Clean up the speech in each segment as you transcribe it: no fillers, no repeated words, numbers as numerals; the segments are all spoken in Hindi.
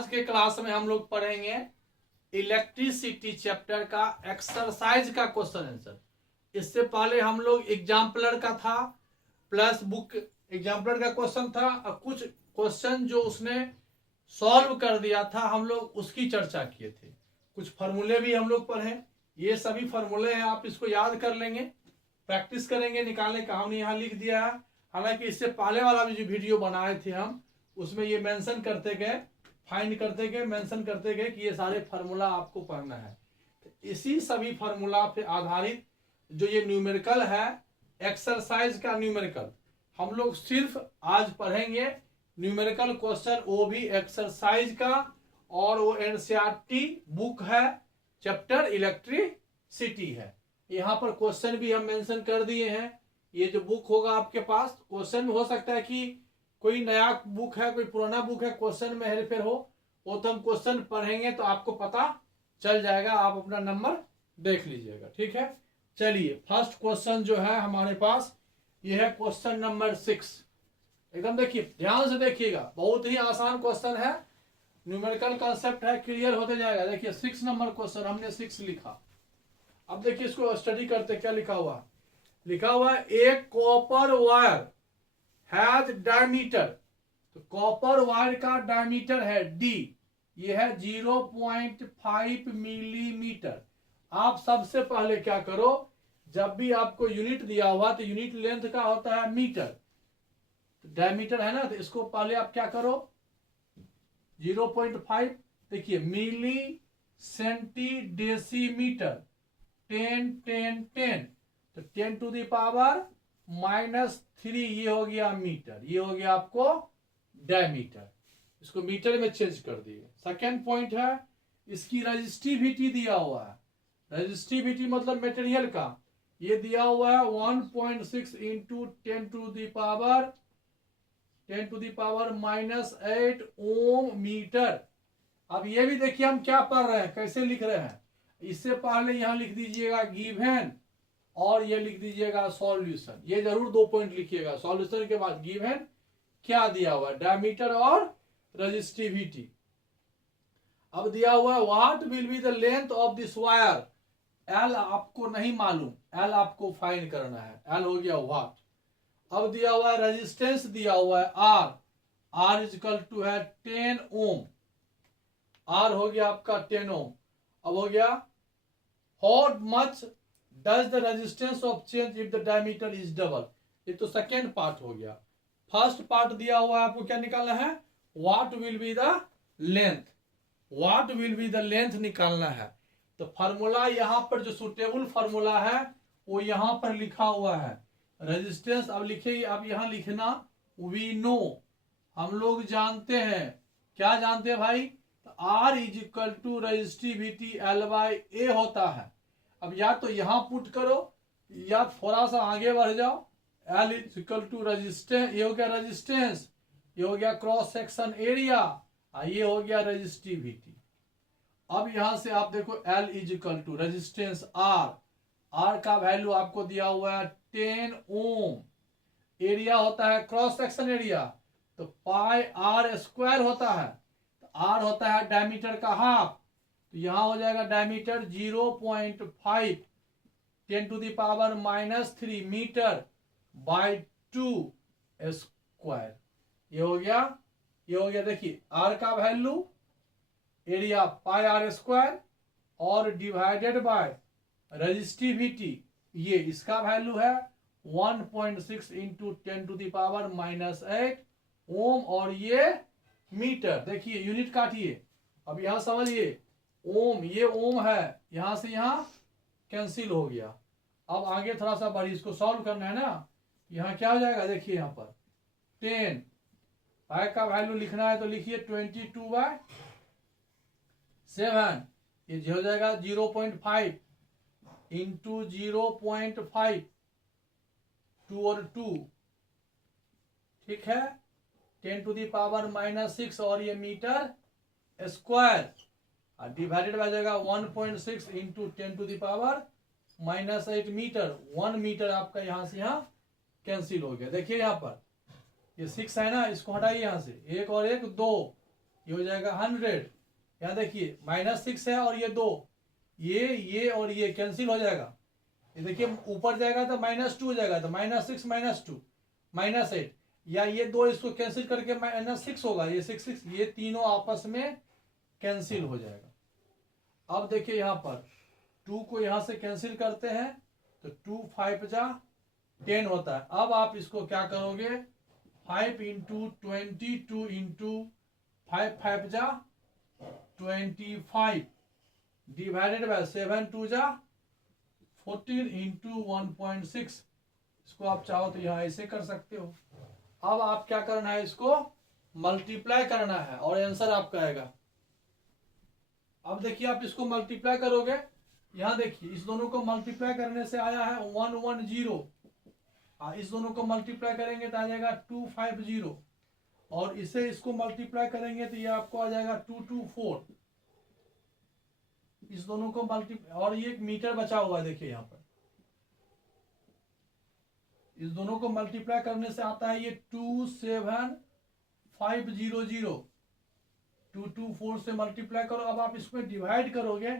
आज के क्लास में हम लोग पढ़ेंगे इलेक्ट्रिसिटी चैप्टर का एक्सरसाइज का क्वेश्चन आंसर। इससे पहले हम लोग एग्जाम्पलर का था प्लस बुक एग्जाम्पलर का क्वेश्चन था और कुछ क्वेश्चन जो उसने सॉल्व कर दिया था हम लोग उसकी चर्चा किए थे। कुछ फार्मूले भी हम लोग पढ़े, ये सभी फार्मूले हैं, आप इसको याद कर लेंगे, प्रैक्टिस करेंगे निकालने का। हमने यहाँ लिख दिया है, हालांकि इससे पहले वाला भी जो वीडियो बनाए थे हम उसमें ये मेंशन करते गए, फाइंड करते गए, मेंशन करते गए कि ये सारे फार्मूला आपको पढ़ना है। तो इसी सभी फार्मूला पे आधारित जो ये न्यूमेरिकल है, एक्सरसाइज का न्यूमेरिकल, हम लोग सिर्फ आज पढ़ेंगे न्यूमेरिकल क्वेश्चन, वो भी एक्सरसाइज का। और वो एनसीईआरटी बुक है, चैप्टर इलेक्ट्रिसिटी है। यहाँ पर क्वेश्चन भी हम मेंशन कर दिए हैं। ये जो बुक होगा आपके पास, क्वेश्चन में हो सकता है कि कोई नया बुक है, कोई पुराना बुक है, क्वेश्चन में हेरफेर हो, वो तो हम क्वेश्चन पढ़ेंगे तो आपको पता चल जाएगा, आप अपना नंबर देख लीजिएगा। ठीक है, चलिए फर्स्ट क्वेश्चन जो है हमारे पास ये है क्वेश्चन नंबर 6। एकदम देखिए, ध्यान से देखिएगा, बहुत ही आसान क्वेश्चन है, न्यूमेरिकल कॉन्सेप्ट है, क्लियर होते जाएगा। देखिए 6 नंबर क्वेश्चन, हमने 6 लिखा। अब देखिए इसको स्टडी करते, क्या लिखा हुआ है। लिखा हुआ है एक कॉपर वायर हैज डायमीटर, तो कॉपर वायर का डायमीटर है डी, ये है 0.5 मिलीमीटर। आप सबसे पहले क्या करो, जब भी आपको यूनिट दिया हुआ तो यूनिट लेंथ का होता है मीटर, तो डायमीटर है ना, तो इसको पहले आप क्या करो 0.5, देखिए मिली सेंटी डेसीमीटर 10 10 10, तो 10 टू द पावर -3, ये हो गया मीटर, ये हो गया आपको डायमीटर। इसको मीटर में चेंज कर दिए। सेकेंड पॉइंट है इसकी रेजिस्टिविटी दिया हुआ है, रेजिस्टिविटी मतलब मटेरियल का, ये दिया हुआ है 1.6 into 10 to the power -8 ohm meter. अब ये भी देखिए हम क्या पढ़ रहे हैं, कैसे लिख रहे हैं। इससे पहले यहां लिख दीजिएगा गिवन और ये लिख दीजिएगा सॉल्यूशन, ये जरूर 2 पॉइंट लिखिएगा। सॉल्यूशन के बाद गिवन क्या दिया हुआ है, डायमीटर और रेजिस्टिविटी। अब दिया हुआ है what will be the length of this wire, L आपको नहीं मालूम, एल आपको फाइंड करना है, एल हो गया व्हाट। अब दिया हुआ है रेजिस्टेंस दिया हुआ है R, R is equal to है 10 ओम, आर हो गया आपका 10 ओम। अब हो गया how much does the resistance of change if the diameter is double, ये तो सेकेंड पार्ट हो गया। फर्स्ट पार्ट दिया हुआ है, आपको क्या निकालना है, what will be the length, what will be the length निकालना है। तो फार्मूला यहाँ पर जो सुटेबल फार्मूला है वो यहाँ पर लिखा हुआ है। रेजिस्टेंस अब लिखिए, अब यहाँ लिखना वी नो, हम लोग जानते हैं, क्या जानते हैं भाई, R is equal to resistivity L by A होता है। अब या तो यहां पुट करो या थोड़ा सा आगे बढ़ जाओ, L is equal to resistance, ये हो गया रेजिस्टेंस, ये हो गया क्रॉस सेक्शन एरिया, ये हो गया रेजिस्टिविटी। अब यहां से आप देखो L is equal to resistance R, R का वैल्यू आपको दिया हुआ है 10 ओम, एरिया होता है क्रॉस सेक्शन एरिया, तो पाई आर स्क्वायर होता है, तो आर होता है डायमीटर का हाफ, तो यहां हो जाएगा diameter 0.5 10 to the power -3 meter by 2 square, ये हो गया, ये हो गया। देखिए आर का value area pi R square और डिवाइडेड बाय रेजिस्टिविटी, ये इसका वैल्यू है 1.6 into 10 to the power -8 ohm, और ये मीटर। देखिए यूनिट काटिए, अब यहां समझिए ओम, ये ओम है, यहां से यहां कैंसिल हो गया। अब आगे थोड़ा सा बढ़ी, इसको सॉल्व करना है ना, यहां क्या हो जाएगा, देखिए यहां पर 10 पाई का वैल्यू लिखना है तो लिखिए 22/7, ये हो जाएगा 0.5 इंटू 0.5, 2 और 2, ठीक है, 10 टू द पावर -6 और ये मीटर स्क्वायर, डिवाइडेड हो जाएगा 1.6 into 10 to the power -8 meter, 1 meter आपका यहां से यहां कैंसिल हो गया। देखिए यहां पर ये 6 है ना, इसको हटाइए यहां से, 1 और 1 2, ये हो जाएगा 100। यहाँ देखिए -6 है और ये 2, ये और ये कैंसिल हो जाएगा। ये देखिए ऊपर जाएगा तो -2 हो जाएगा, तो -6 -2 -8, या ये 2 इसको कैंसिल करके -6 होगा, ये 6 6, ये तीनों आपस में कैंसिल हो जाएगा। अब देखिए यहाँ पर 2 को यहाँ से कैंसिल करते हैं तो 2 5 जा 10 होता है। अब आप इसको क्या करोगे, 5 इंटू 22 इंटू 5 5 जा 25 डिवाइडेड बाय 7 2 जा 14 इंटू 1.6। इसको आप चाहो तो यहाँ ऐसे कर सकते हो। अब आप क्या करना है, इसको मल्टीप्लाई करना है और आंसर आपका आएगा। अब देखिए आप इसको मल्टीप्लाई करोगे, यहाँ देखिए इस दोनों को मल्टीप्लाई करने से आया है 110, इस दोनों को मल्टीप्लाई करेंगे तो आ जाएगा 250, और इसे इसको मल्टीप्लाई करेंगे तो ये आपको आ जाएगा 224। इस दोनों को मल्टीप्लाई, और ये एक मीटर बचा हुआ है देखिए यहाँ पर, इस दोनों को मल्टीप्लाई करने से आता है ये 27500। 224 से मल्टीप्लाई करो। अब आप इसमें डिवाइड करोगे,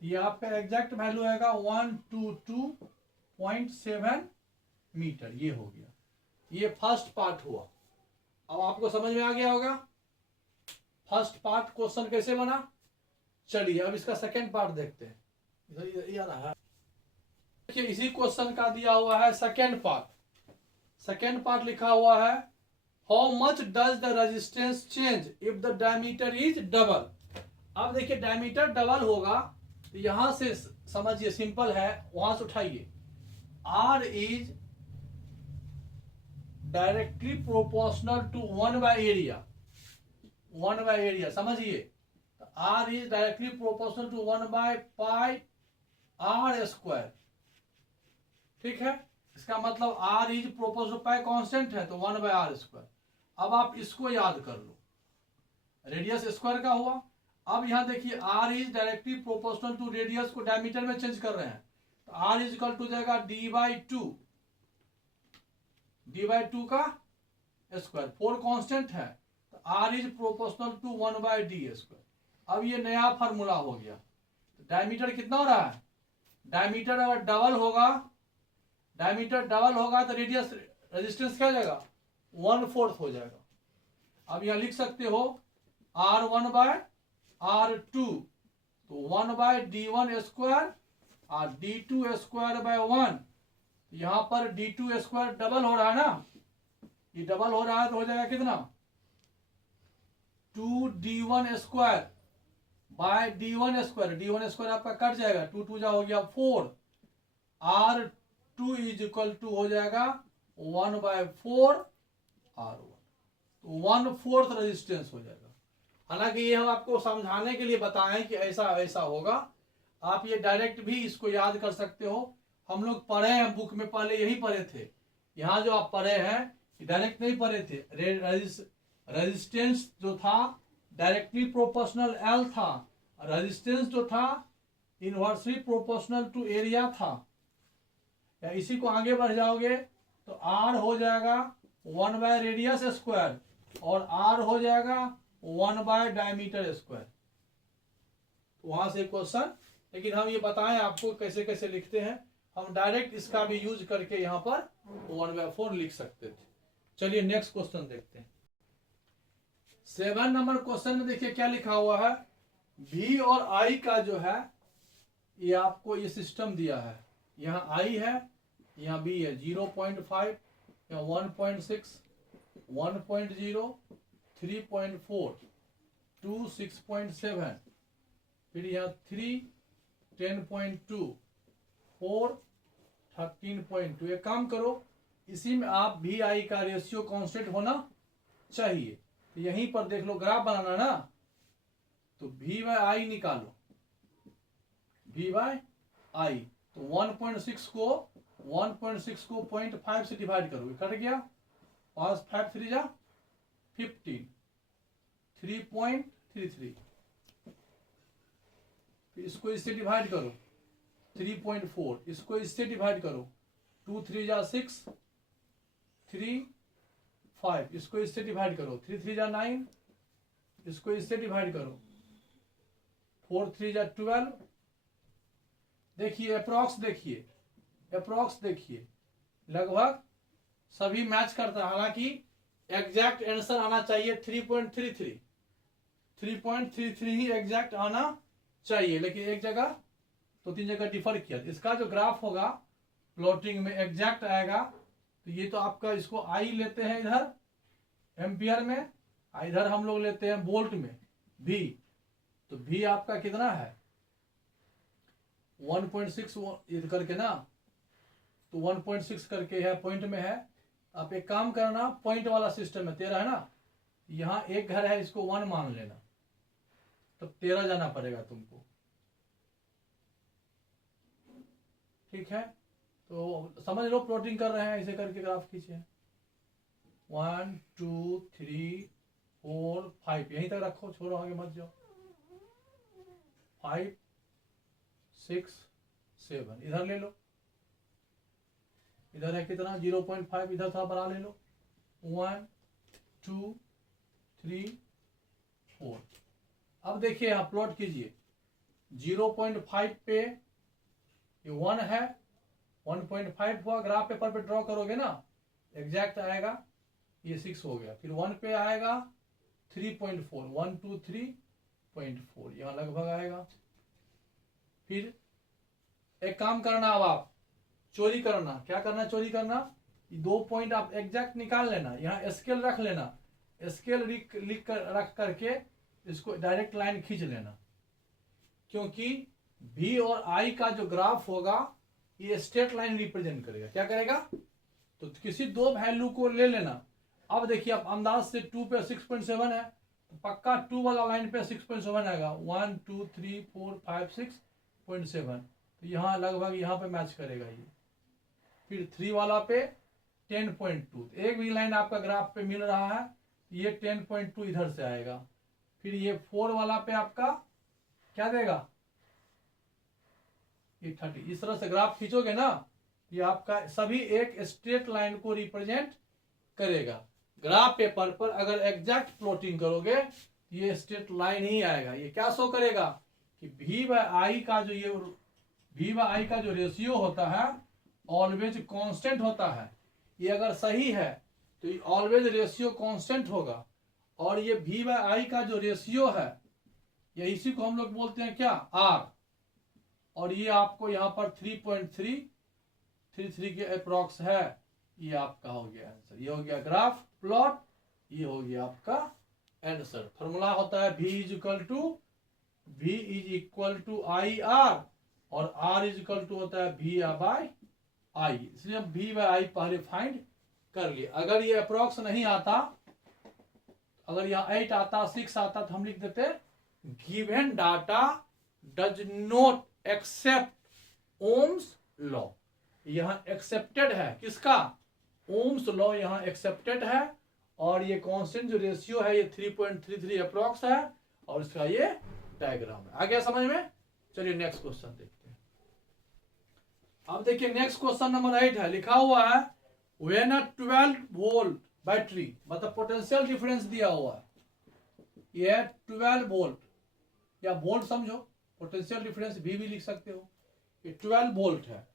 ये आपका एग्जैक्ट वैल्यू आएगा 122.7 मीटर। ये हो गया, ये फर्स्ट पार्ट हुआ। अब आपको समझ में आ गया होगा फर्स्ट पार्ट क्वेश्चन कैसे बना। चलिए अब इसका सेकेंड पार्ट देखते हैं। देखिए इसी क्वेश्चन का दिया हुआ है सेकेंड पार्ट। सेकेंड पार्ट लिखा हुआ है, how much does the resistance change if the diameter is double. अब देखिए डायमीटर डबल होगा तो यहां से समझिए, सिंपल है, वहां से उठाइए। R is directly proportional to 1/एरिया। 1/एरिया समझिए, तो R is directly proportional to 1/πr²। ठीक है, इसका मतलब R is proportional, pi constant है तो 1/r²। अब आप इसको याद कर लो, रेडियस स्क्वायर का हुआ। अब यहां देखिए R is directly proportional to radius को डायमीटर में चेंज कर रहे हैं, तो R इज इक्वल टू जाएगा d/2 का स्क्वायर। 4 कांस्टेंट है तो R is proportional to 1/d²। अब ये नया फार्मूला हो गया। तो डायमीटर कितना हो रहा है, डायमीटर अगर डबल होगा, डायमीटर डबल होगा तो रेडियस रेजिस्टेंस क्या हो जाएगा, 1/4 हो जाएगा। अब यहां लिख सकते हो R1/R2, तो 1/d1² और d2² यहां पर d2² डबल हो रहा है ना, ये डबल हो रहा है तो हो जाएगा कितना, 2d1² बाय d1²। d1² आपका कट जाएगा, 2 2 जा हो गया 4। R2 इज इक्वल टू हो जाएगा 1/4 R1, तो 1/4 रेजिस्टेंस हो जाएगा। हालांकि ये हम आपको समझाने के लिए बताएं कि ऐसा ऐसा होगा। आप ये डायरेक्ट भी इसको याद कर सकते हो। हम लोग पढ़े हैं बुक में, पहले यही पढ़े थे। यहाँ जो आप पढ़े हैं डायरेक्ट नहीं पढ़े थे। रेजिस्टेंस जो था डायरेक्टली प्रोपोर्शनल L था, रेजिस्टेंस जो था इनवर्सली प्रोपोर्शनल टू एरिया था। या इसी को आगे बढ़ जाओगे तो R हो जाएगा 1/रेडियस² और R हो जाएगा 1/डायमीटर²। वहां से क्वेश्चन, लेकिन हम ये बताएं आपको कैसे कैसे लिखते हैं। हम डायरेक्ट इसका भी यूज करके यहाँ पर 1/4 लिख सकते थे। चलिए नेक्स्ट क्वेश्चन देखते हैं। 7 नंबर क्वेश्चन में देखिए क्या लिखा हुआ है, V और I का जो है ये आपको ये सिस्टम दिया है। यहाँ I है, यहाँ B है, 0.5, यहाँ 1.6, 1.0, 3.4, 2 6.7, फिर यहाँ 3 10.2, 4 13.2। एक काम करो, इसी में आप भी आई का रेशियो कांस्टेंट होना चाहिए। तो यहीं पर देख लो, ग्राफ बनाना ना, तो V/I निकालो, V/I। तो 1.6 को 0.5 से डिवाइड करोगे, कट गया, 5 5 3 जा 15, 3.33। इसको इससे डिवाइड करो, 3.4। इसको इससे डिवाइड करो, 2 3 जा 6, 3 5। इसको इससे डिवाइड करो, 3 3 जा 9, इसको इससे डिवाइड करो, 4 3 जा 12। देखिए अप्रोक्स देखिए लगभग सभी मैच करता है। हालांकि एग्जैक्ट आंसर आना चाहिए 3.33 ही एग्जैक्ट आना चाहिए, लेकिन एक जगह 2-3 जगह डिफर किया। इसका जो ग्राफ होगा प्लॉटिंग में एग्जैक्ट आएगा। तो ये तो आपका, इसको आई लेते हैं इधर एम्पियर में, इधर हम लोग लेते हैं वोल्ट में भी। तो भी आपका कितना है 1.6 इधर करके ना, तो 1.6 करके है, पॉइंट में है। आप एक काम करना, पॉइंट वाला सिस्टम है, 13 है ना, यहाँ एक घर है, इसको 1 मान लेना, तो 13 जाना पड़ेगा तुमको, ठीक है। तो समझ लो प्लॉटिंग कर रहे हैं, ऐसे करके ग्राफ खींचे 1 2 3 4 5, यहीं तक रखो, छोड़ो आगे मत जाओ। 5 6 7 इधर ले लो, इधर है कितना 0.5, इधर थोड़ा बड़ा ले लो 1 2 3 4। अब देखिए यहाँ प्लॉट कीजिए 0.5 पे ये 1 है, 1.5 हुआ, ग्राफ पेपर पे ड्रॉ करोगे ना एग्जैक्ट आएगा, ये 6 हो गया। फिर 1 पे आएगा 3.4, 1 2 3.4 यहाँ लगभग आएगा। फिर एक काम करना, अब आप चोरी करना, क्या करना चोरी करना, 2 पॉइंट आप एग्जैक्ट निकाल लेना, यहाँ स्केल रख लेना, स्केल लिख कर रख करके इसको डायरेक्ट लाइन खींच लेना, क्योंकि V और I का जो ग्राफ होगा ये स्ट्रेट लाइन रिप्रेजेंट करेगा। क्या करेगा, तो किसी दो वैल्यू को ले लेना। अब देखिए आप अंदाज से 2 पे 6.7 है, तो पक्का 2 वाला लाइन पे 6.7 आएगा, 1 2 3 4 5 6.7, तो यहाँ लगभग यहाँ पे मैच करेगा ये। फिर 3 वाला पे 10.2, एक भी लाइन आपका ग्राफ पे मिल रहा है, ये 10.2 इधर से आएगा। फिर ये 4 वाला पे आपका क्या देगा, ये 30। इस तरह से ग्राफ खींचोगे ना, ये आपका सभी एक स्ट्रेट लाइन को रिप्रेजेंट करेगा। ग्राफ पेपर पर अगर एग्जैक्ट प्लॉटिंग करोगे ये स्ट्रेट लाइन ही आएगा। ये क्या शो करेगा कि V बाय I का जो ये V बाय I का जो रेशियो होता है ऑलवेज कांस्टेंट होता है। ये अगर सही है तो ये ऑलवेज रेशियो कांस्टेंट होगा, और ये V बाय I का जो रेशियो है ये इसी को हम लोग बोलते हैं क्या, R। और ये आपको यहाँ पर 3.333 के अप्रॉक्स है। ये आपका हो गया आंसर, ये हो गया ग्राफ प्लॉट, ये हो गया आपका आंसर। फॉर्मूला होता है V is equal to I R, और R इज इक्वल टू होता है V बाय I। इसलिए हम V बाय I पहले फाइंड कर लिए। अगर ये अप्रॉक्स नहीं आता, अगर यहाँ 8 आता 6 आता तो हम लिख देते given data does not accept ohm's law. यहाँ एक्सेप्टेड है किसका, ओम्स लॉ यहाँ एक्सेप्टेड है, और ये कांस्टेंट जो रेशियो है ये 3.33 अप्रॉक्स है, और इसका ये डायग्राम है। आ गया समझ में। चलिए नेक्स्ट क्वेश्चन देखते हैं। अब देखिए नेक्स्ट क्वेश्चन नंबर 8 है, लिखा हुआ है व्हेन अ 12 वोल्ट बैटरी, मतलब पोटेंशियल डिफरेंस दिया हुआ है, ये 12 वोल्ट या वोल्ट समझो, पोटेंशियल डिफरेंस भी लिख सकते हो। ये 12 वोल्ट है,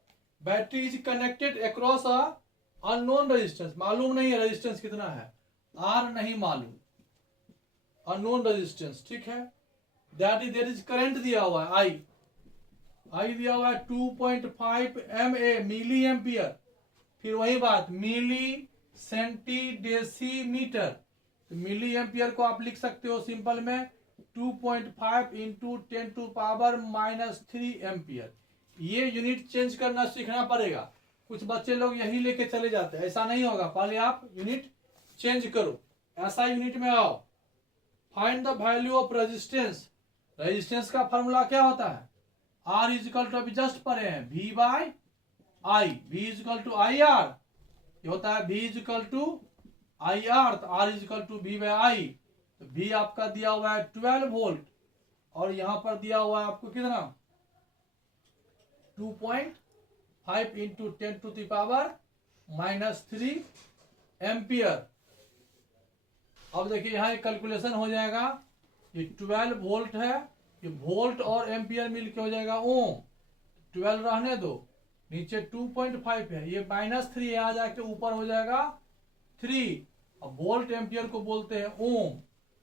battery is connected across a unknown resistance, मालूम नहीं है रेजिस्टेंस कितना है, आर नहीं मालूम, अननोन रेजिस्टेंस, ठीक है। That is there is current दिया हुआ है आई दिया हुआ है 2.5 MA मिली एम्पियर। फिर वही बात मिली सेंटी डेसीमीटर, तो मिली एम्पियर को आप लिख सकते हो सिंपल में 2.5 इंटू 10⁻³ एम्पियर। ये यूनिट चेंज करना सीखना पड़ेगा। कुछ बच्चे लोग यही लेके चले जाते हैं, ऐसा नहीं होगा, पहले आप यूनिट चेंज करो, ऐसा यूनिट में आओ। Find the value of resistance, resistance का फॉर्मूला क्या होता है, आर इज इक्वल टू, अभी जस्ट पढ़े हैं V by I, V is equal to I R, ये होता है V is equal to I R, तो R is equal to V by I। तो V आपका दिया हुआ है 12 वोल्ट, और यहां पर दिया हुआ है आपको कितना 2.5 इंटू 10⁻³ एम्पियर। अब देखिए यहाँ एक कैलकुलेशन हो जाएगा, ये 12 वोल्ट है, ये वोल्ट और एम्पियर मिलके हो जाएगा ओम। 12 रहने दो, नीचे 2.5 है, ये -3 आ जाके ऊपर हो जाएगा 3। अब वोल्ट एम्पियर को बोलते हैं ओम।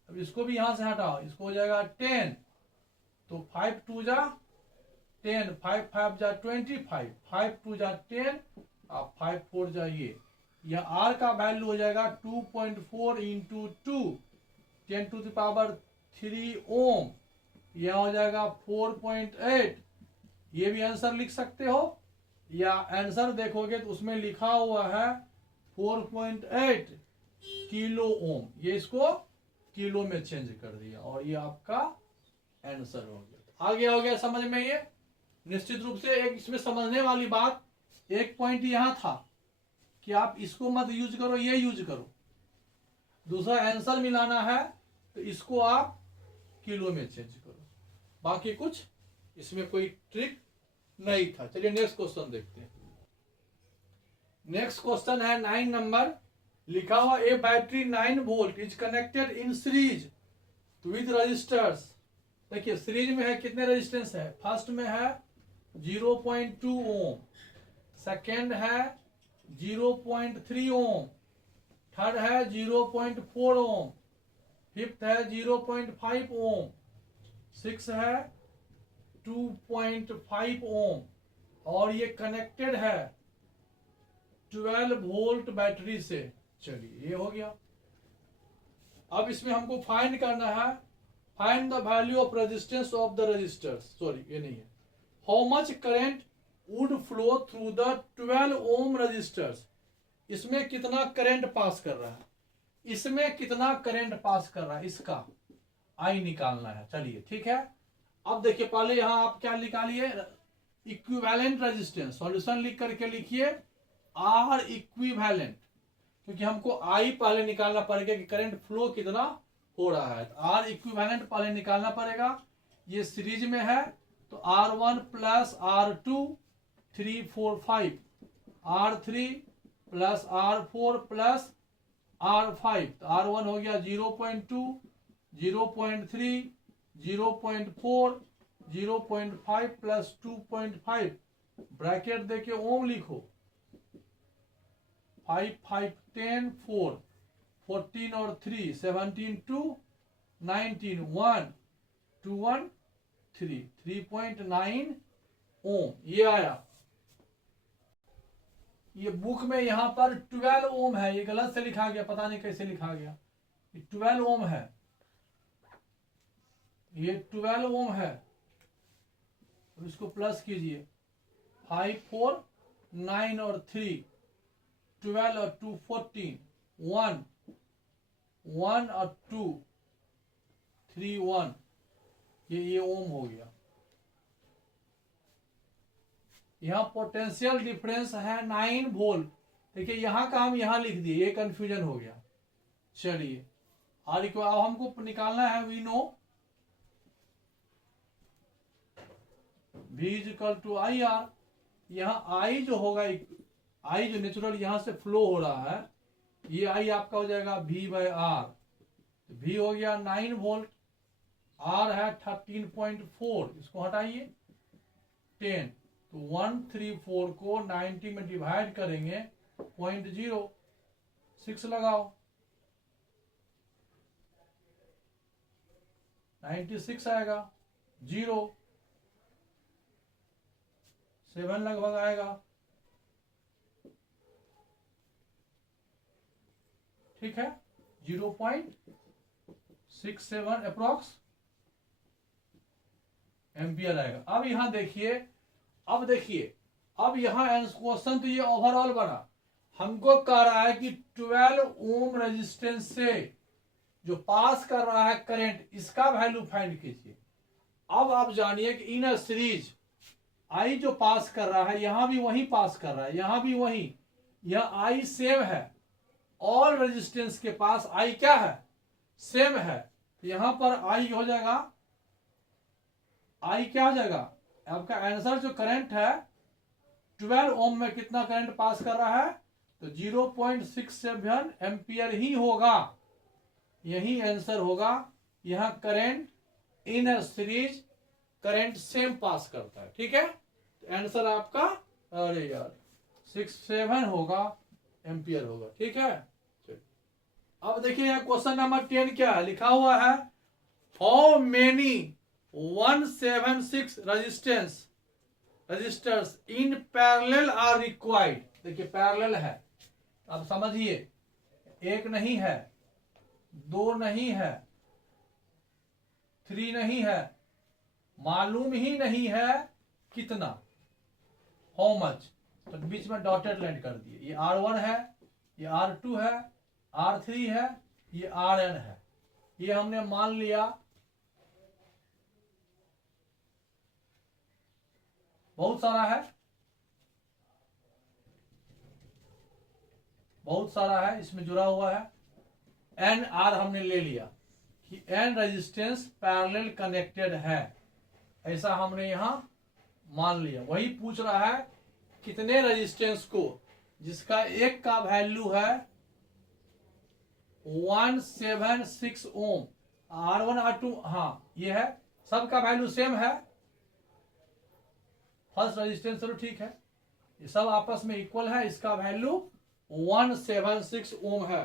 अब इसको भी यहां से हटाओ, इसको हो जाएगा 10, तो 5 2 जा 10, 5 5 जा 25, 5 2 जा 10 और 5 4 जा यह आर का वैल्यू हो जाएगा 2.4 इंटू 2, 10 टू द पावर 3 ओम। यह हो जाएगा 4.8। ये भी आंसर लिख सकते हो, या आंसर देखोगे तो उसमें लिखा हुआ है 4.8 किलो ओम। ये इसको किलो में चेंज कर दिया और ये आपका आंसर हो गया। आगे हो गया समझ में। ये निश्चित रूप से एक इसमें समझने वाली बात, एक पॉइंट यहां था कि आप इसको मत यूज करो, ये यूज करो। दूसरा आंसर मिलाना है तो इसको आप किलो में चेंज करो, बाकी कुछ इसमें कोई ट्रिक नहीं था। चलिए नेक्स्ट क्वेश्चन देखते हैं। नेक्स्ट क्वेश्चन है 9 नंबर, लिखा हुआ a battery 9 volt is connected in series with resistors. देखिए सीरीज में है, कितने रेजिस्टेंस है? फर्स्ट में है 0.2 ओम, सेकेंड है 0.3 ओम, थर्ड है 0.4 ओम, फिफ्थ है 0.5 ओम, सिक्स है 2.5 ओम, और ये कनेक्टेड है 12 वोल्ट बैटरी से। चलिए ये हो गया। अब इसमें हमको फाइंड करना है, find the value of resistance of the resistors. Sorry ये नहीं है, how much current would flow through the 12 ohm resistors. इसमें कितना करंट पास कर रहा है, इसमें कितना करंट पास कर रहा है, इसका आई निकालना है। चलिए ठीक है। अब देखिए पहले यहां आप क्या निकालिए, इक्विवेलेंट रेजिस्टेंस। सॉल्यूशन लिख करके लिखिए आर इक्विवेलेंट, क्योंकि हमको आई पहले निकालना पड़ेगा कि करंट फ्लो कितना हो रहा है। तो आर इक्विवेलेंट पहले निकालना पड़ेगा। ये सीरीज में है तो R1 plus R2 3 4 5, R3 plus R4 plus R5। तो R1 हो गया 0.2, 0.3, 0.4, 0.5 प्लस 2.5, ब्रैकेट देके ओम लिखो। 5 5 10 4, 14 और 3 17 2 19 1 2 1 3, 3.9 ओम ये आया। ये बुक में यहां पर 12 ओम है, ये गलत से लिखा गया, पता नहीं कैसे लिखा गया। ये 12 ओम है, ये 12 ओम है। इसको प्लस कीजिए, 5 4 9 और 3, 12 और 2 14, 1 1 और 2 3 1, ये ओम हो गया। यहां पोटेंशियल डिफरेंस है 9 वोल्ट। देखिए यहां का हम यहां लिख दिए, ये कंफ्यूजन हो गया। चलिए और अब हमको निकालना है we know V is equal to I R. यहाँ आई जो होगा, आई जो नेचुरल यहां से फ्लो हो रहा है, ये आई आपका हो जाएगा V बाय आर। V हो गया 9 वोल्ट, R है 13.4, इसको हटाइए 10, तो 134 को 90 में डिवाइड करेंगे 0.06 लगाओ, 96 आएगा, 0 7 लगभग आएगा। ठीक है, 0.67 अप्रोक्स एम्पियर आएगा। अब यहां देखिए, अब यहां क्वेश्चन तो ये ओवरऑल बना, हमको कह रहा है कि 12 ओम रेजिस्टेंस से जो पास कर रहा है करंट, इसका वैल्यू फाइंड कीजिए। अब आप जानिए कि इन सीरीज आई जो पास कर रहा है, यहां भी वही पास कर रहा है, यहां भी वही, यह आई सेम है। ऑल रेजिस्टेंस के पास आई क्या है, सेम है। यहां पर आई हो जाएगा, आई क्या हो जाएगा आपका आंसर। जो करंट है 12 ओम में कितना करंट पास कर रहा है, तो 0.67 एम्पियर ही होगा। यही आंसर होगा यहाँ current in a series current same pass करता है। ठीक है, तो आंसर आपका, अरे यार 67 होगा, एम्पियर होगा। ठीक है, अब देखिए यहाँ क्वेश्चन नंबर 10 क्या है, लिखा हुआ है how many 176 resistors in parallel are required. देखिए पैरेलल है, अब समझिए, एक नहीं है, दो नहीं है, 3 नहीं है, मालूम ही नहीं है कितना, हाउ मच, तो बीच में डॉटेड लाइन कर दिए। ये R1 है, ये R2 है, R3 है, ये Rn है। ये हमने मान लिया, बहुत सारा है, बहुत सारा है, इसमें जुड़ा हुआ है। एन आर हमने ले लिया कि एन रेजिस्टेंस पैरेलल कनेक्टेड है, ऐसा हमने यहां मान लिया। वही पूछ रहा है कितने रेजिस्टेंस को, जिसका एक का वैल्यू है 176 ओम, R1 R2, हाँ ये है, सबका वैल्यू सेम है। फर्स्ट रेजिस्टेंस चलो ठीक है, ये सब आपस में इक्वल है, इसका वैल्यू 176 ओम है।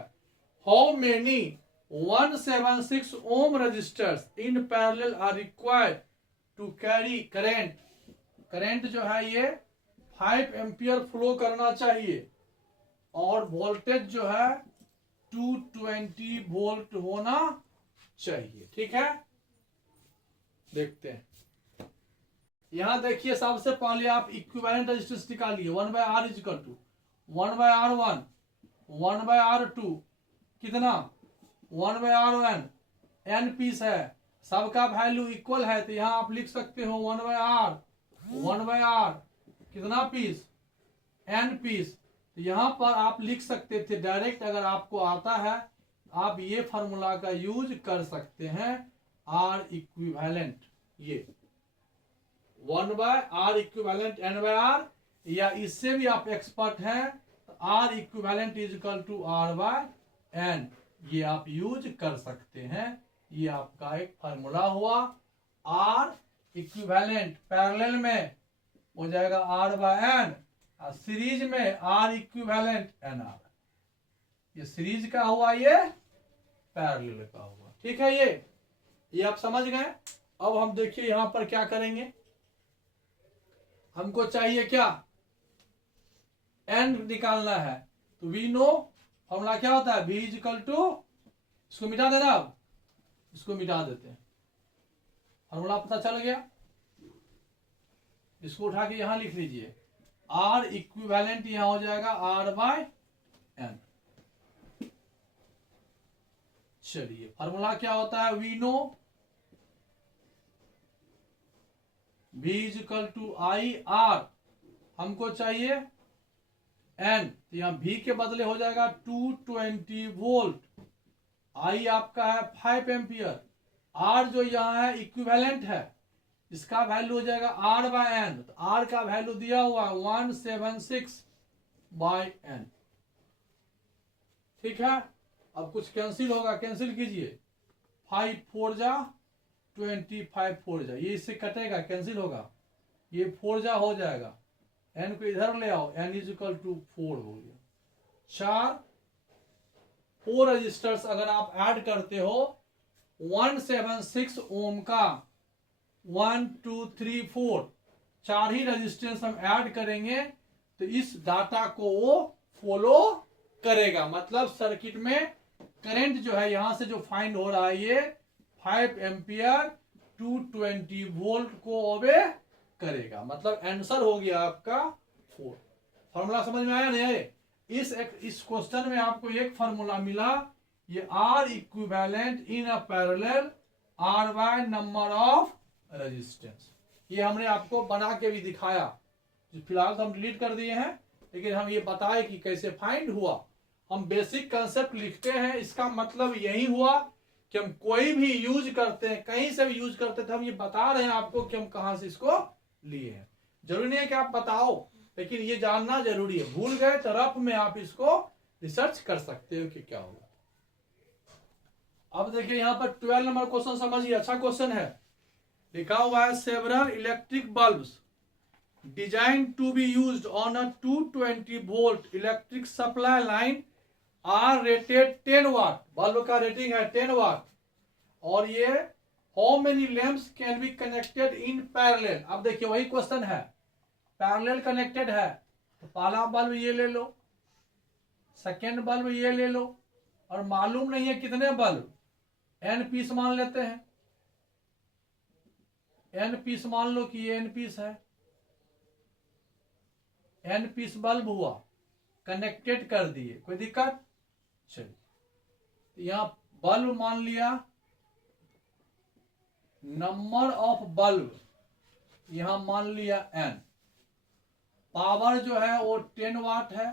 How many 176 ohm resistors in parallel are required to carry current, current जो है ये 5 एम्पियर फ्लो करना चाहिए, और वोल्टेज जो है 220 वोल्ट होना चाहिए। ठीक है, देखते हैं। यहां देखिए, सबसे पहले आप इक्विवेलेंट रेजिस्टेंस निकालिए। 1/R equal to 1/R1, 1/R2 कितना, 1/R1, n पीस है, सबका वैल्यू इक्वल है, तो यहां आप लिख सकते हो 1/R कितना पीस, n पीस। तो यहां पर आप लिख सकते थे डायरेक्ट, अगर आपको आता है आप ये फॉर्मूला का यूज कर सकते हैं, R इक्विवेलेंट, ये 1/R इक्विवेलेंट n/R, या इससे भी आप एक्सपर्ट हैं तो R equivalent is equal to R/n, ये आप यूज कर सकते हैं। ये आपका एक फॉर्मूला हुआ। R इक्विवेलेंट पैरेलल में हो जाएगा R/n, और सीरीज में R इक्विवेलेंट NR। ये सीरीज का हुआ, ये पैरेलल का हुआ। ठीक है, ये आप समझ गए। अब हम देखिए यहां पर क्या करेंगे, हमको चाहिए क्या, n निकालना है। तो वी नो फॉर्मूला क्या होता है, v इज इक्वल टू, इसको मिटा देना, अब इसको मिटा देते हैं, फॉर्मूला पता चल गया। इसको उठा के यहां लिख लीजिए, R इक्विवेलेंट यहां हो जाएगा R/n। चलिए फॉर्मूला क्या होता है, we know V is equal to IR, हमको चाहिए N, तो यहां V के बदले हो जाएगा 220 वोल्ट, I आपका है 5 एम्पियर, R जो यहां है इक्विवेलेंट है, इसका वैल्यू हो जाएगा R/n, तो R का वैल्यू दिया हुआ 176/n। ठीक है, अब कुछ कैंसिल होगा, कैंसिल कीजिए, 5 4 जा 25 4 जा, ये इससे कटेगा, कैंसिल होगा, ये 4 जा हो जाएगा, n को इधर ले आओ, n इज इक्वल टू 4 हो गया। 4 रजिस्टर्स अगर आप ऐड करते हो 176 ओम का, 1 2 3 4, 4 ही रजिस्टेंस हम ऐड करेंगे तो इस डाटा को वो फॉलो करेगा। मतलब सर्किट में करंट जो है यहां से जो फाइंड हो रहा है, ये 5 एम्पियर 220 वोल्ट को ओबे करेगा। मतलब आंसर हो गया आपका 4। फॉर्मूला समझ में आया नहीं? इस क्वेश्चन में आपको एक फॉर्मूला मिला, ये R equivalent in a parallel R by number of resistance. ये हमने आपको बना के भी दिखाया, फिलहाल तो हम डिलीट कर दिए हैं, लेकिन हम ये बताए कि कैसे फाइंड हुआ। हम बेसिक कंसेप्ट लिखते हैं, इसका मतलब यही हुआ कि हम कोई भी यूज करते हैं, कहीं से भी यूज करते थे, हम ये बता रहे हैं आपको कि हम कहां से इसको लिए हैं। जरूरी नहीं है कि आप बताओ, लेकिन ये जानना जरूरी है। भूल गए तो रफ में आप इसको रिसर्च कर सकते हो कि क्या होगा। अब देखिए यहाँ पर 12 नंबर क्वेश्चन समझिए, अच्छा क्वेश्चन है। लिखा हुआ है several electric bulbs design to be used on a 220 volt electric supply line are rated 10 watt. Bulb का रेटिंग है 10 वाट। और ये how many lamps can be connected in parallel. अब देखिए वही क्वेश्चन है, पैरेलल कनेक्टेड है तो पहला बल्ब ये ले लो, सेकेंड बल्ब ये ले लो, और मालूम नहीं है कितने बल्ब, एन पीस मान लेते हैं। एन पीस मान लो कि ये एन पीस है, एन पीस बल्ब हुआ, कनेक्टेड कर दिए, कोई दिक्कत? चलिए यहां बल्ब मान लिया, नंबर ऑफ बल्ब यहां मान लिया एन, पावर जो है वो 10 वाट है,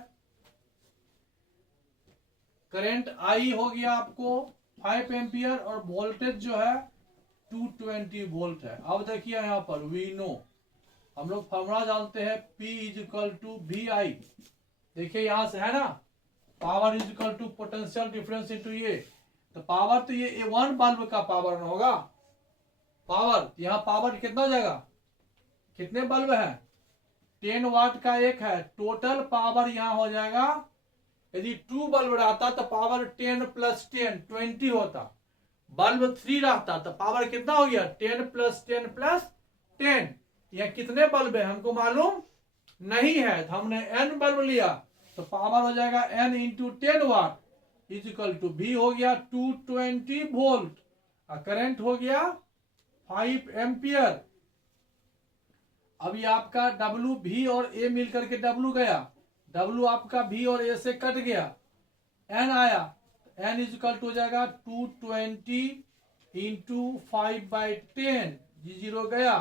करंट आई हो गया आपको 5 एम्पियर, और वोल्टेज जो है 220 वोल्ट है। अब देखिए यहां पर वी नो, हम लोग फॉर्मूला जानते हैं P is equal to V I. देखिए यहां से है ना, power is equal to potential difference into ये, तो पावर तो ये वन बल्ब का पावर होगा। पावर यहाँ पावर कितना हो जाएगा, कितने बल्ब है, 10 वाट का एक है, टोटल पावर यहाँ हो जाएगा। यदि 2 बल्ब रहता तो पावर 10 प्लस 10 20 होता, बल्ब 3 रहता तो पावर कितना हो गया, 10 प्लस 10 प्लस 10। यह कितने बल्ब है हमको मालूम नहीं है, तो हमने n बल्ब लिया तो पावर हो जाएगा n into 10 watt is equal to V हो गया 220 वोल्ट, और करंट हो गया 5 एम्पियर। अभी आपका W V और A मिल करके W गया, W आपका V और A से कट गया, N आया, N इज इक्वल टू हो जाएगा 220 इंटू 5/10, G0 गया,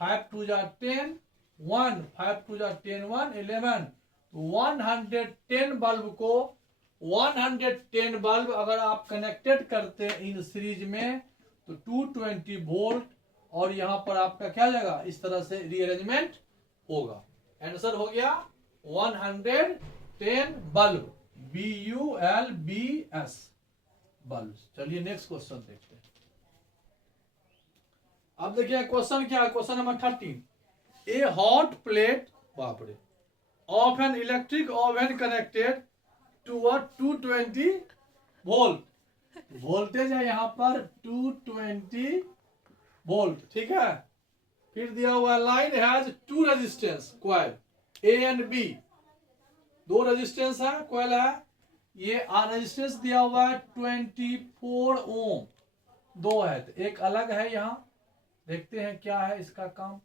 5 2 जा 10 1, 5 2 जा 10 1 11, 110 बल्ब को 110 बल्ब अगर आप कनेक्टेड करते हैं इन सीरीज में तो 220 वोल्ट, और यहां पर आपका क्या जाएगा, इस तरह से रीअरेंजमेंट होगा। आंसर हो गया 110 बल्ब, BULBS बल्ब। चलिए नेक्स्ट क्वेश्चन देखते हैं। अब देखिए क्वेश्चन क्या है, question number 13। A hot plate, बाप रे, of an electric oven connected to a 220 volt. Voltage है यहां पर 220 वोल्ट, ठीक है। फिर दिया हुआ line has 2 resistance coil A and B, 2 resistance है, कॉइल है। ये रेजिस्टेंस दिया हुआ है 24 ओम, 2 है, तो एक अलग है। यहां देखते हैं क्या है इसका काम,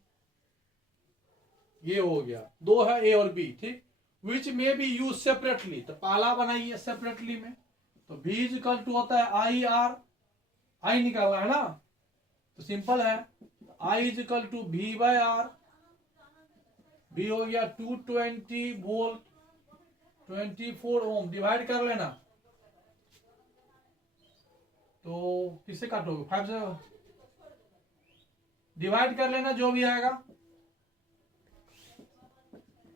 ये हो गया 2 है ए और बी, ठीक। विच में बी यूज सेपरेटली, तो पहला बनाइए सेपरेटली में, तो V इज इक्वल टू होता है आई आर, आई निकालना है ना, तो सिंपल है, I is equal to V by R, V हो गया 220 वोल्ट 24 ओम, डिवाइड कर लेना, तो किससे काटोगे, 5 से डिवाइड कर लेना जो भी आएगा।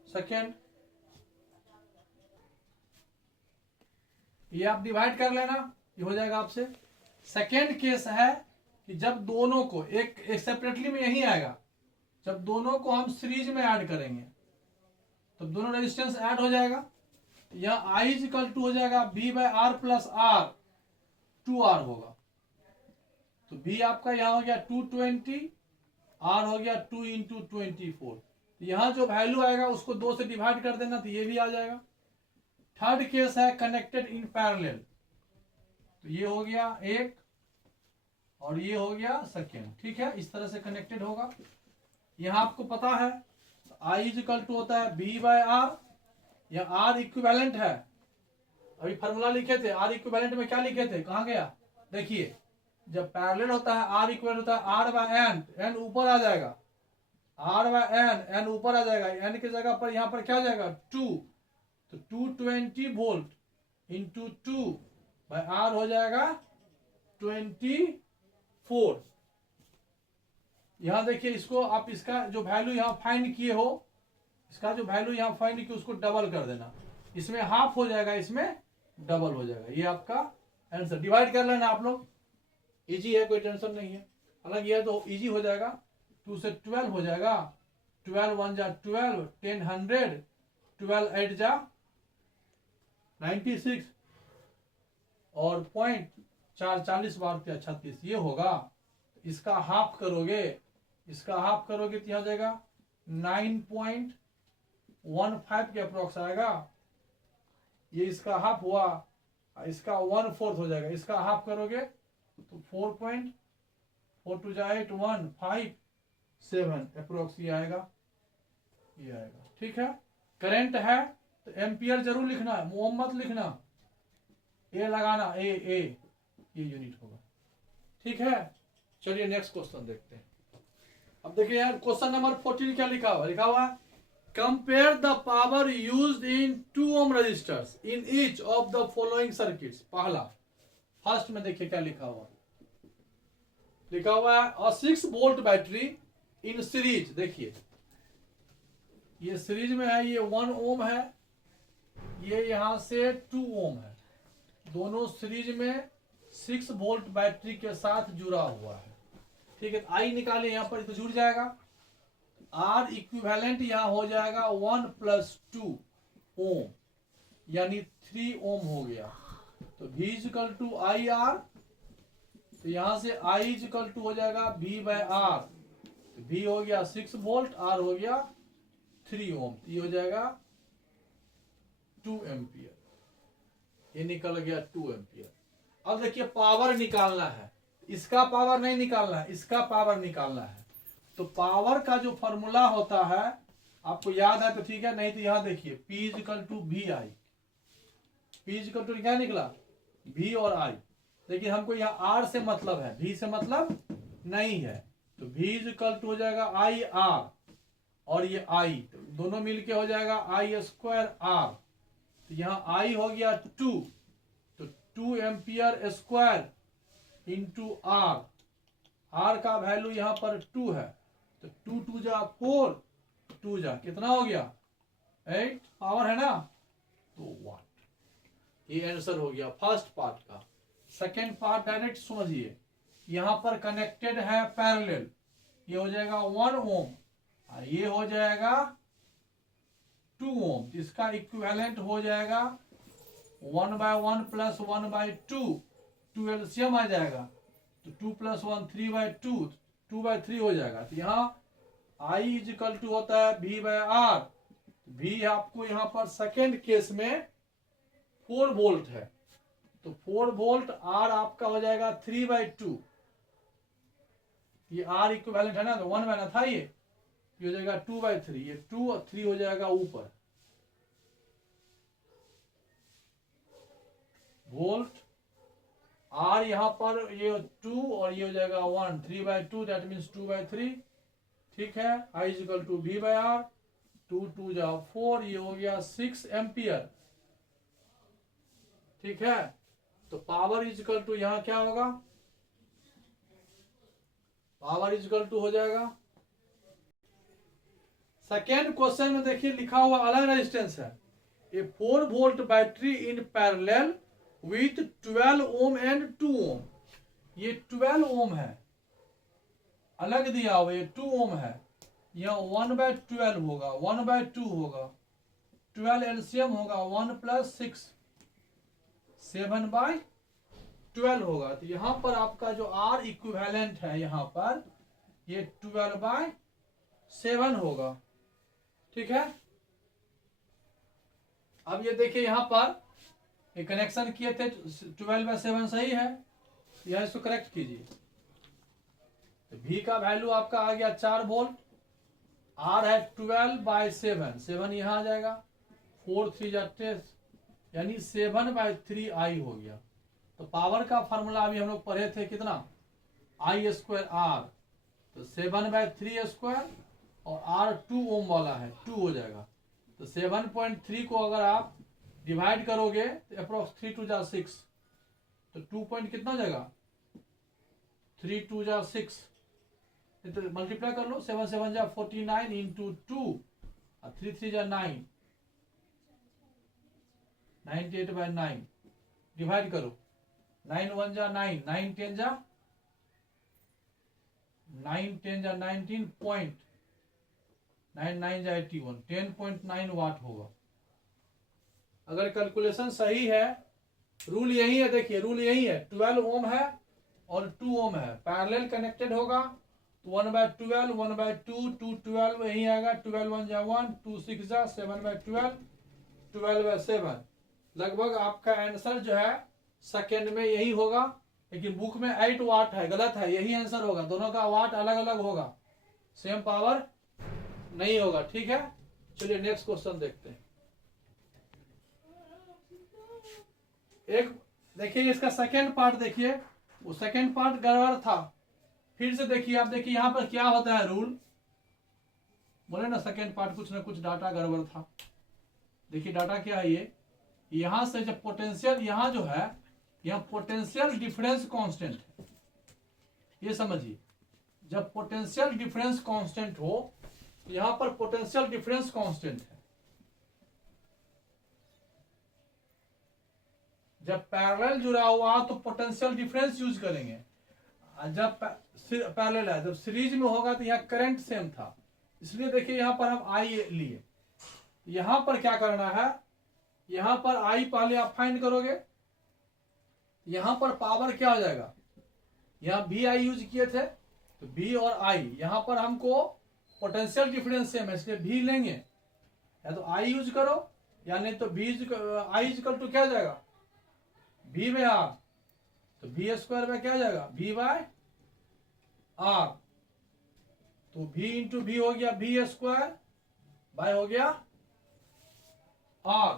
सेकेंड ये आप डिवाइड कर लेना, ये हो जाएगा आपसे। सेकेंड केस है कि जब दोनों को एक सेपरेटली में यही आएगा, जब दोनों को हम सीरीज में ऐड करेंगे तो दोनों रेजिस्टेंस ऐड हो जाएगा। यह I इज इक्वल टू हो जाएगा V by R plus R, 2R होगा, तो V आपका यहां हो गया 220, R हो गया 2 इंटू 24, तो यहां जो वैल्यू आएगा उसको 2 से डिवाइड कर देना, तो ये भी आ जाएगा। थर्ड केस है कनेक्टेड इन पैरेलल, तो ये हो गया एक और ये हो गया सेकेंड, ठीक है, इस तरह से कनेक्टेड होगा। यहां आपको पता है I इज इक्वल टू होता है V बाय आर, यह R इक्विवेलेंट है, अभी फॉर्मूला लिखे थे, R इक्विवेलेंट में क्या लिखे थे, कहां गया, देखिए जब पैरेलल होता है R इक्विवेलेंट होता है R बाय एन, एन ऊपर आ जाएगा, R बाय एन, एन ऊपर आ जाएगा, एन की जगह पर यहां पर क्या आ जाएगा 2, तो 220 वोल्ट इंटू 2 बाय आर हो जाएगा 24। यहां देखिए इसको आप, इसका जो वैल्यू यहां फाइंड किए हो, इसका जो वैल्यू यहां फाइंड किए उसको डबल कर देना, इसमें हाफ हो जाएगा, इसमें डबल हो जाएगा, ये आपका आंसर डिवाइड कर लेना आप लोग, इजी है, कोई टेंशन नहीं है। हालांकि यह तो इजी हो जाएगा, 2 से 12 हो जाएगा, 12 1 जा 12, 10 100, 12 8 जा 96 और पॉइंट 4 40 बार 36 ये होगा। इसका हाफ करोगे, इसका हाफ करोगे तो यह जाएगा 9.15 के अप्रोक्स आएगा। ये इसका हाफ हुआ, इसका 1/4 हो जाएगा। इसका हाफ करोगे तो 4.42 जा 8 1 5 7 अप्रोक्स ये आएगा, ये आएगा। ठीक है, करंट है तो एम्पियर जरूर लिखना है, मोहम्मद लिखना, ए लगाना, ए ये यूनिट होगा। ठीक है, चलिए नेक्स्ट क्वेश्चन देखते हैं। अब देखिए यार क्वेश्चन नंबर 14 क्या लिखा हुआ, लिखा हुआ compare the power used in 2 ohm रजिस्टर्स in each of the following circuits. पहला फर्स्ट में देखिए क्या लिखा हुआ, लिखा हुआ है a 6 volt battery in series. देखिए ये सीरीज में है, ये 1 ohm है, ये यहां से 2 ohm है, दोनों सीरीज में 6 वोल्ट बैटरी के साथ जुड़ा हुआ है। ठीक है, आई निकाले यहां पर तो जुड़ जाएगा, आर इक्विवेलेंट यहां हो जाएगा 1 + 2 ohm यानी 3 ohm हो गया। तो V = IR, तो यहां से I = हो जाएगा V/R। तो V हो गया 6 वोल्ट, R हो गया 3 ohm, तो ये हो जाएगा 2 एम्पियर, ये निकल गया 2 एम्पियर। अब देखिए पावर निकालना है, इसका पावर नहीं निकालना है, इसका पावर निकालना है। तो पावर का जो फॉर्मूला होता है आपको याद है तो ठीक है, नहीं तो यहां देखिए P = VI, P = क्या निकला V और I। लेकिन हमको यहाँ R से मतलब है, V से मतलब नहीं है, तो V = हो जाएगा IR और ये I, तो दोनों मिलके हो जाएगा I²R। तो यहाँ I हो गया 2, तो 2 ampere square into R, R का वैल्यू यहाँ पर 2 है, तो 2 2 जा 4, 2 जा कितना हो गया 8, पावर है ना, तो वाट। ये आंसर हो गया फर्स्ट पार्ट का। सेकेंड पार्ट डायरेक्ट समझिए, यहां पर कनेक्टेड है पैरेलल, ये हो जाएगा 1 ohm, ये हो जाएगा 2 ohm, इसका इक्विवेलेंट हो जाएगा 1/1 + 1/2, 2 एलसीएम आ जाएगा, तो 2 + 1 3/2, 2/3 हो जाएगा। तो यहाँ I = होता है V/R, V आपको यहाँ पर सेकेंड केस में 4 वोल्ट है, तो 4 वोल्ट, R आपका हो जाएगा 3/2, ये R इक्विवेलेंट है ना, तो 1 बना था, ये हो जाएगा 2/3, ये 2 और 3 हो जाएगा ऊपर वोल्ट, R यहां पर ये 2 और ये हो जाएगा 1, 3/2 दैट मीन्स 2/3। ठीक है, I = V/R, 2 2 जा 4, ये हो गया 6 एम्पियर। ठीक है, तो पावर = यहां क्या होगा, पावर = हो जाएगा। सेकेंड क्वेश्चन में देखिए लिखा हुआ अलग रेजिस्टेंस है, ए 4 volt battery in parallel with 12 ohm and 2 ohm। ये 12 ohm है, अलग दिया हुआ, ये 2 ohm है, यह 1/12 होगा, 1/2 होगा, 12 एलसीएम होगा, 1 + 6 7/12 होगा। तो यहां पर आपका जो R इक्विवेलेंट है यहां पर ये 12/7 होगा। ठीक है, अब ये देखिए यहां पर ये कनेक्शन किए थे, 12/7 सही है, यह इसको करेक्ट कीजिए। तो V का वैल्यू आपका आ गया 4 वोल्ट, R है 12/7, 7 यहां आ जाएगा, 4 3 जा 10, यानी 7/3 I हो गया। तो पावर का फॉर्मूला अभी हम लोग पढ़े थे कितना, I²R, तो 7/3² और R 2 ohm वाला है, 2 हो जाएगा। तो 7.3 को अगर आप डिवाइड करोगे तो अप्रोक्स 3 2 जा 6, तो 2 पॉइंट कितना हो जाएगा 3 2 जा 6, तो मल्टीप्लाई कर लो, 7 7 जा 49 इंटू 2 और 3 3 जा 9, 98/9 डिवाइड करो, 9 1 जा 9, 9 10 जा 19 पॉइंट 9 जा 81, 10.9 वाट होगा। अगर कैलकुलेशन सही है, रूल यही है, देखिए रूल यही है, 12 ओम है और 2 ओम है, पैरेलल कनेक्टेड होगा तो 1/12, 1/2, 2 12 यही आएगा, 12 1 जा 1, 2 6 जा 7/12, 12/7। लगभग आपका आंसर जो है सेकेंड में यही होगा, लेकिन बुक में 8 वाट है, गलत है, यही आंसर होगा। दोनों का वाट अलग अलग होगा, सेम पावर नहीं होगा, ठीक है। चलिए नेक्स्ट क्वेश्चन देखते हैं। एक देखिए इसका सेकेंड पार्ट, देखिए वो सेकेंड पार्ट गड़बड़ था, फिर से देखिए आप, देखिए यहां पर क्या होता है रूल, बोले ना सेकेंड पार्ट कुछ ना कुछ डाटा गड़बड़ था। देखिए डाटा क्या है ये, यहां से जब पोटेंशियल, यहां जो है यहां पोटेंशियल डिफरेंस कांस्टेंट है, ये समझिए, जब पोटेंशियल डिफरेंस कांस्टेंट हो, यहां पर पोटेंशियल डिफरेंस कांस्टेंट है। जब पैरेलल जुड़ा हुआ तो पोटेंशियल डिफरेंस यूज करेंगे, जब पैरेलल है, जब सीरीज में होगा तो यहाँ करंट सेम था, इसलिए देखिए यहां पर हम आई लिए। यहां पर क्या करना है, यहां पर आई पहले आप फाइंड करोगे, यहां पर पावर क्या हो जाएगा, यहां बी आई यूज किए थे तो बी और आई, यहां पर हमको पोटेंशियल डिफरेंस सेम है इसलिए भी लेंगे, या तो आई यूज करो या नहीं तो बी आई इक्वल टू क्या हो जाएगा, बी बाय आर, तो बी स्क्वायर में क्या हो जाएगा, बी बाय आर, तो बी इंटू बी हो गया बी स्क्वायर बाय हो गया आर,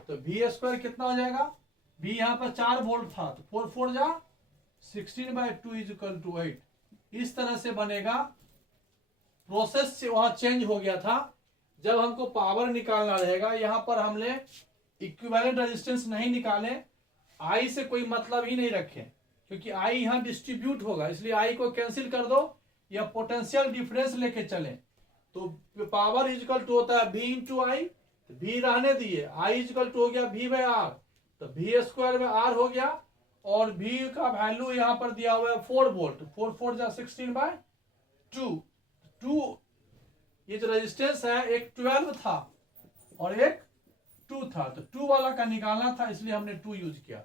तो बी स्क्वायर कितना हो जाएगा, बी यहां पर 4 वोल्ट था तो 4 4 जा 16/2 इज इक्वल टू 8। इस तरह से बनेगा, प्रोसेस से वहां चेंज हो गया था। जब हमको पावर निकालना रहेगा, यहां पर हमने इक्विवेलेंट रेजिस्टेंस नहीं निकाले, आई से कोई मतलब ही नहीं रखे, क्योंकि आई यहां डिस्ट्रीब्यूट होगा, इसलिए आई को कैंसिल कर दो या पोटेंशियल डिफरेंस लेके चले, तो पावर इक्वल टू होता है बी इंटू आई, बी रहने दिए, आई इक्वल टू हो गया बी बाय आर, तो बी स्क्वायर में आर हो गया, और बी का वैल्यू यहां पर दिया हुआ है 4 वोल्ट, 4 4 जा 16/2, 2 ये जो रेजिस्टेंस है एक 12 था और एक 2 था, तो 2 वाला का निकालना था, इसलिए हमने 2 यूज किया।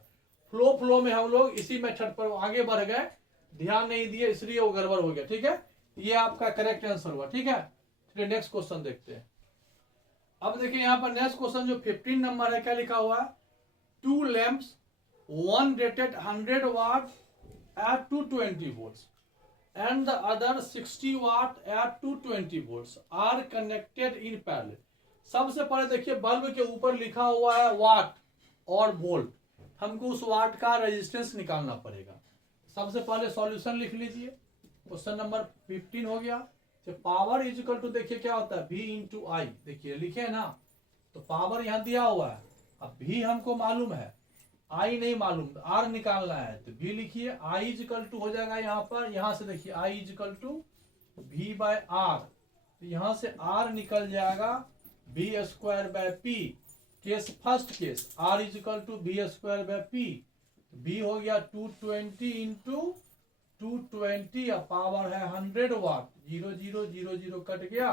फ्लो में हम लोग इसी मेथड पर आगे बढ़ गए, ध्यान नहीं दिए इसलिए वो गड़बड़ हो गया, ठीक है। ये आपका करेक्ट आंसर हुआ, ठीक है। चलिए नेक्स्ट क्वेश्चन देखते हैं। अब देखिए यहाँ पर नेक्स्ट क्वेश्चन जो 15 नंबर है, क्या लिखा हुआ है, 2 lamps, one rated 100 watt at 220 volts and the other 60 watt at 220 volts are connected in parallel। सबसे पहले देखिए बल्ब के ऊपर लिखा हुआ है वाट और वोल्ट, हमको उस वाट का रेजिस्टेंस निकालना पड़ेगा। सबसे पहले सॉल्यूशन लिख लीजिए, क्वेश्चन नंबर 15 हो गया। तो पावर इज इक्वल टू, देखिए क्या होता है, V इंटू आई, देखिए लिखे ना, तो पावर यहाँ दिया हुआ है, अब V हमको मालूम है, आई नहीं मालूम, आर निकालना है, तो बी लिखिए, आई इक्वल टू हो जाएगा यहाँ पर, यहां से देखिए I equal to B by R, तो यहां से आर निकल जाएगा B square by P, case first case, R equal to B square by P, B हो गया 220 इंटू 220, पावर है 100 वाट, 0 0 0 0 कट गया,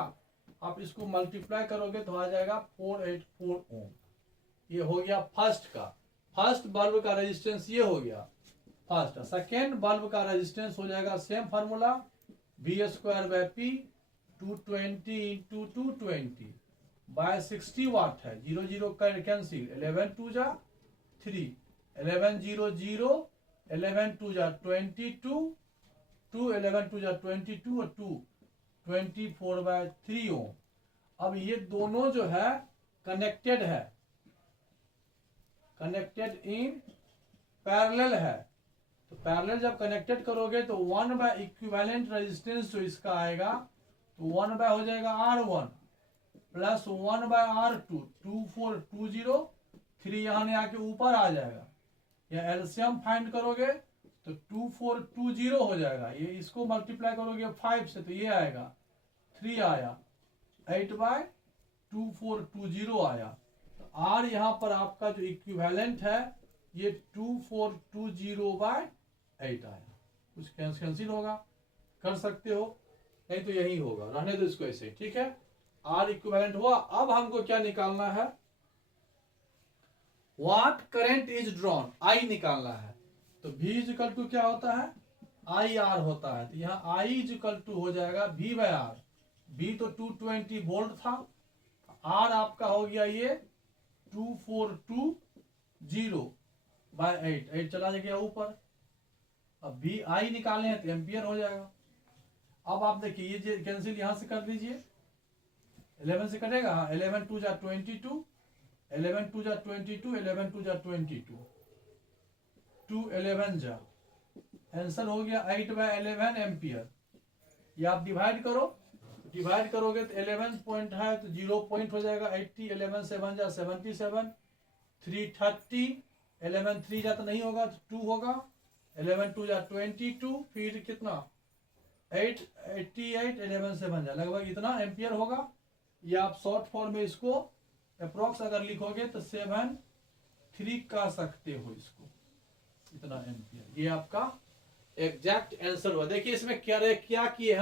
आप इसको मल्टीप्लाई करोगे तो आ जाएगा 484 ओम। ये हो गया फर्स्ट का, फर्स्ट बल्ब का रेजिस्टेंस ये हो गया फर्स्ट। सेकेंड बल्ब का रेजिस्टेंस हो जाएगा same formula, B square by P, 220 into 220 by 60 watt है, 0 0 कैंसिल, 11 2 जा 3, 11 0 0, 11 2 जा 22, 2 11 2 जा 22 और 2 24/3 ओम। अब ये दोनों जो है कनेक्टेड है, कनेक्टेड इन पैरेलल है, तो पैरेलल जब कनेक्टेड करोगे तो 1 बाय इक्विवेलेंट रेजिस्टेंस जो इसका आएगा, तो 1 बाय हो जाएगा R1 प्लस 1 बाय R2, 2420, 3 यहाँ आके ऊपर आ जाएगा, या एलसीएम फाइंड करोगे तो 2420 हो जाएगा, ये इसको मल्टीप्लाई करोगे 5 से तो ये आएगा 3 आया, 8 बाय 2420 आया। आर यहाँ पर आपका जो इक्विवेलेंट है ये 2420/8 आया। कुछ कैंसिल होगा, कर सकते हो, नहीं तो यही होगा, रहने दो इसको ऐसे, ठीक है। आर इक्विवेलेंट हुआ। अब हमको क्या निकालना है, व्हाट करंट इज ड्रॉन, आई निकालना है। तो V इज इक्वल टू क्या होता है, आई आर होता है। तो यहाँ I इज इक्वल टू हो जाएगा V/R। V तो 220 वोल्ट था, R आपका हो गया ये 2420/8, 8 चला गया ऊपर। अब V I निकालने हैं तो एम्पियर हो जाएगा। अब आप देखिए ये कैंसिल यहां से कर दीजिए, 11 से कटेगा, हाँ 11 2 जा 22, 11 2 जा 22, 11 2 जा 22, 2 11 जा, आंसर हो गया 8/11 एम्पियर। ये आप डिवाइड करो, डिवाइड करोगे तो 11 पॉइंट है तो 0 पॉइंट हो जाएगा 80, 11 7 जा 77, 330, 11 3 जा तो नहीं होगा तो 2 होगा, 11 2 जा 22, फिर कितना 8 88, 11 7 जा, लगभग इतना एम्पियर होगा। ये आप शॉर्ट फॉर्म में इसको अप्रोक्स अगर लिखोगे तो 73 कह सकते हो इसको, इतना एम्पियर। ये आपका एग्जैक्ट आंसर हुआ। देखिए इसमें क्या किए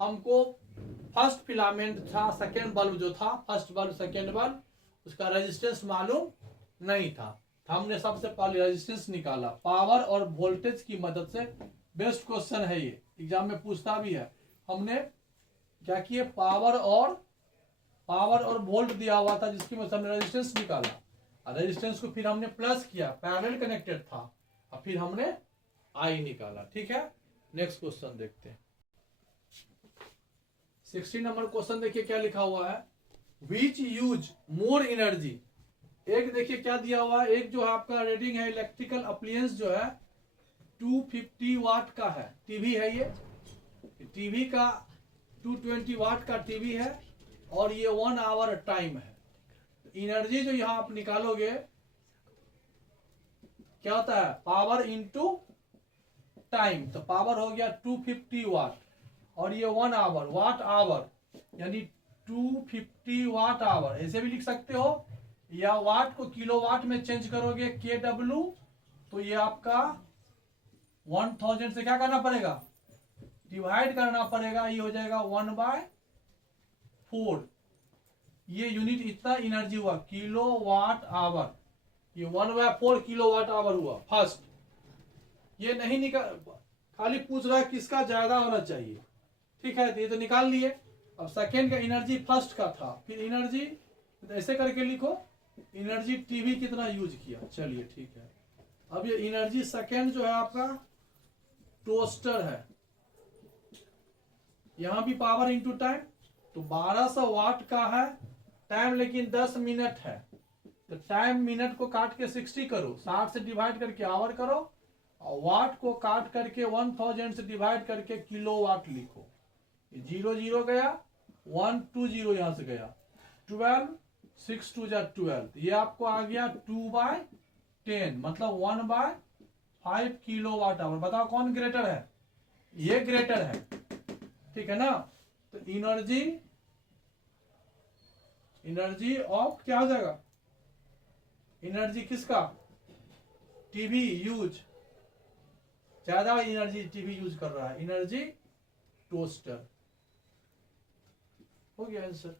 हमको फर्स्ट फिलामेंट था, सेकेंड बल्ब जो था, फर्स्ट बल्ब सेकेंड बल्ब, उसका रेजिस्टेंस मालूम नहीं था, हमने सबसे पहले रेजिस्टेंस निकाला पावर और वोल्टेज की मदद से। बेस्ट क्वेश्चन है ये, एग्जाम में पूछता भी है। हमने क्या किए, पावर और वोल्ट दिया हुआ था जिसकी मदद से हमने रेजिस्टेंस निकाला, और रेजिस्टेंस को फिर हमने प्लस किया, पैरेलल कनेक्टेड था, और फिर हमने आई निकाला, ठीक है। नेक्स्ट क्वेश्चन देखते हैं। 16 नंबर क्वेश्चन देखिए क्या लिखा हुआ है, विच यूज मोर एनर्जी। एक देखिए क्या दिया हुआ है, एक जो है आपका रेटिंग है इलेक्ट्रिकल अप्लायंस जो है 250 वाट का है, टीवी है ये, टीवी का 220 वाट का टीवी है, और ये 1 आवर टाइम है। एनर्जी जो यहां आप निकालोगे क्या होता है, पावर इंटू टाइम, तो पावर हो गया 250 वाट, और ये 1 आवर, वाट आवर यानी 250 वाट आवर, ऐसे भी लिख सकते हो, या वाट को किलोवाट में चेंज करोगे KW, तो ये आपका 1000 से क्या करना पड़ेगा, डिवाइड करना पड़ेगा, ये हो जाएगा 1/4। ये यूनिट इतना एनर्जी हुआ, किलोवाट आवर, ये 1/4 किलोवाट आवर हुआ फर्स्ट। ये नहीं निकाल, खाली पूछ रहा है किसका ज्यादा होना चाहिए, ठीक है, तो ये तो निकाल लिए। अब सेकेंड का एनर्जी फर्स्ट का था, फिर एनर्जी तो ऐसे करके लिखो, एनर्जी टीवी कितना यूज किया, चलिए ठीक है। अब ये एनर्जी सेकेंड जो है आपका टोस्टर है, यहां भी पावर इंटू टाइम, तो 1200 वाट का है, टाइम लेकिन 10 मिनट है, तो टाइम मिनट को काट के 60 करो, 60 से डिवाइड करके आवर करो, और वाट को काट करके 1000 से डिवाइड करके किलोवाट लिखो। 0 0 गया, 1 2 0 यहां से गया, 12 6 2 जा 12, ये आपको आ गया 2/10, मतलब 1/5 किलोवाट आवर। बताओ कौन ग्रेटर है, ये ग्रेटर है, ठीक है ना। तो एनर्जी ऑफ क्या हो जाएगा, एनर्जी किसका, टीवी यूज, ज्यादा एनर्जी टीवी यूज कर रहा है, एनर्जी टोस्टर। हो गया आंसर।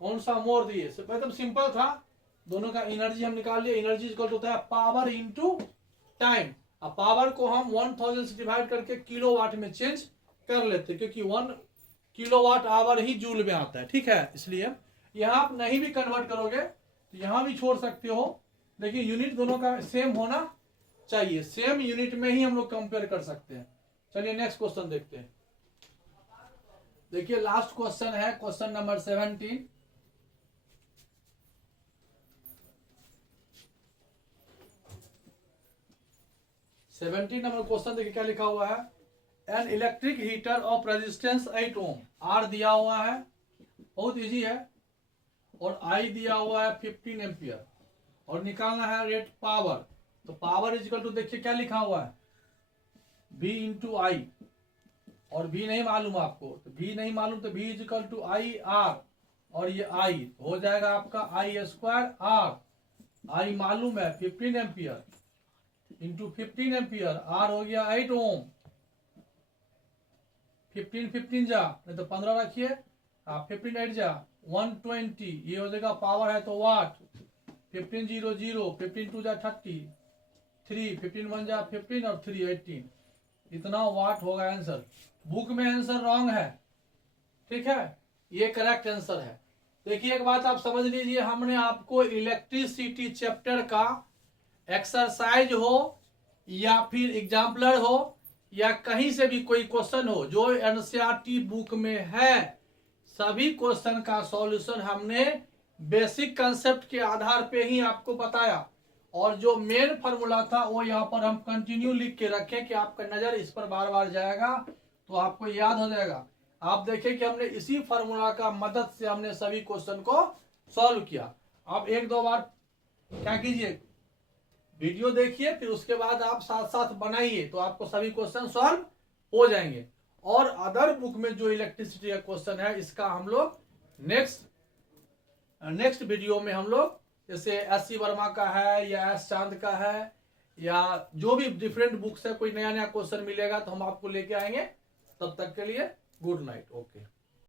कौन सा मोर दिए, एकदम सिंपल था, दोनों का एनर्जी हम निकाल लिए। एनर्जी इक्वल होता है पावर इंटू टाइम, अब पावर को हम 1000 से डिवाइड करके किलोवाट में चेंज कर लेते, क्योंकि 1 किलोवाट आवर ही जूल में आता है, ठीक है। इसलिए यहां आप नहीं भी कन्वर्ट करोगे तो यहां भी छोड़ सकते हो, देखिए यूनिट दोनों का सेम होना चाहिए, सेम यूनिट में ही हम लोग कंपेयर कर सकते हैं। चलिए नेक्स्ट क्वेश्चन देखते हैं। देखिए लास्ट क्वेश्चन है क्वेश्चन नंबर 17। नंबर क्वेश्चन देखिए क्या लिखा हुआ है, an electric heater of resistance 8 ohm, R दिया हुआ है, बहुत इजी है, और आई दिया हुआ है 15 एम्पियर, और निकालना है रेट पावर। तो पावर इजिकल टू देखिए क्या लिखा हुआ है, V इंटू आई, और V नहीं मालूम आपको, तो V नहीं मालूम तो V is equal to I R, और ये I हो जाएगा आपका I² R, आई मालूम है 15 एम्पियर इंटू 15 एम्पियर, आर हो गया 8 ओम, 15 जा, नहीं तो 15 रखिए, 15 8 जा 120, ये हो जाएगा पावर है तो वाट, 15 0 0, 15 2 जा 30, 3 15 1 जा 15 और 3 18, इतना वाट होगा आंसर। बुक में आंसर रॉन्ग है, ठीक है, ये करेक्ट आंसर है। देखिए एक बात आप समझ लीजिए, हमने आपको इलेक्ट्रिसिटी चैप्टर का एक्सरसाइज हो या फिर एग्जाम्पलर हो या कहीं से भी कोई क्वेश्चन हो जो एनसीईआरटी बुक में है, सभी क्वेश्चन का सॉल्यूशन हमने बेसिक कंसेप्ट के आधार पे ही आपको बताया, और जो मेन फॉर्मूला था वो यहाँ पर हम कंटिन्यू लिख के रखे कि आपका नजर इस पर बार बार जाएगा तो आपको याद हो जाएगा। आप देखें कि हमने इसी फॉर्मूला का मदद से हमने सभी क्वेश्चन को सॉल्व किया। आप एक दो बार क्या कीजिए, वीडियो देखिए, फिर उसके बाद आप साथ साथ बनाइए तो आपको सभी क्वेश्चन सॉल्व हो जाएंगे। और अदर बुक में जो इलेक्ट्रिसिटी का क्वेश्चन है इसका हम लोग नेक्स्ट वीडियो में हम लोग, जैसे एस.सी. वर्मा का है या एस चांद का है या जो भी डिफरेंट बुक्स है, कोई नया नया क्वेश्चन मिलेगा तो हम आपको लेके आएंगे। तब तक के लिए गुड नाइट, ओके।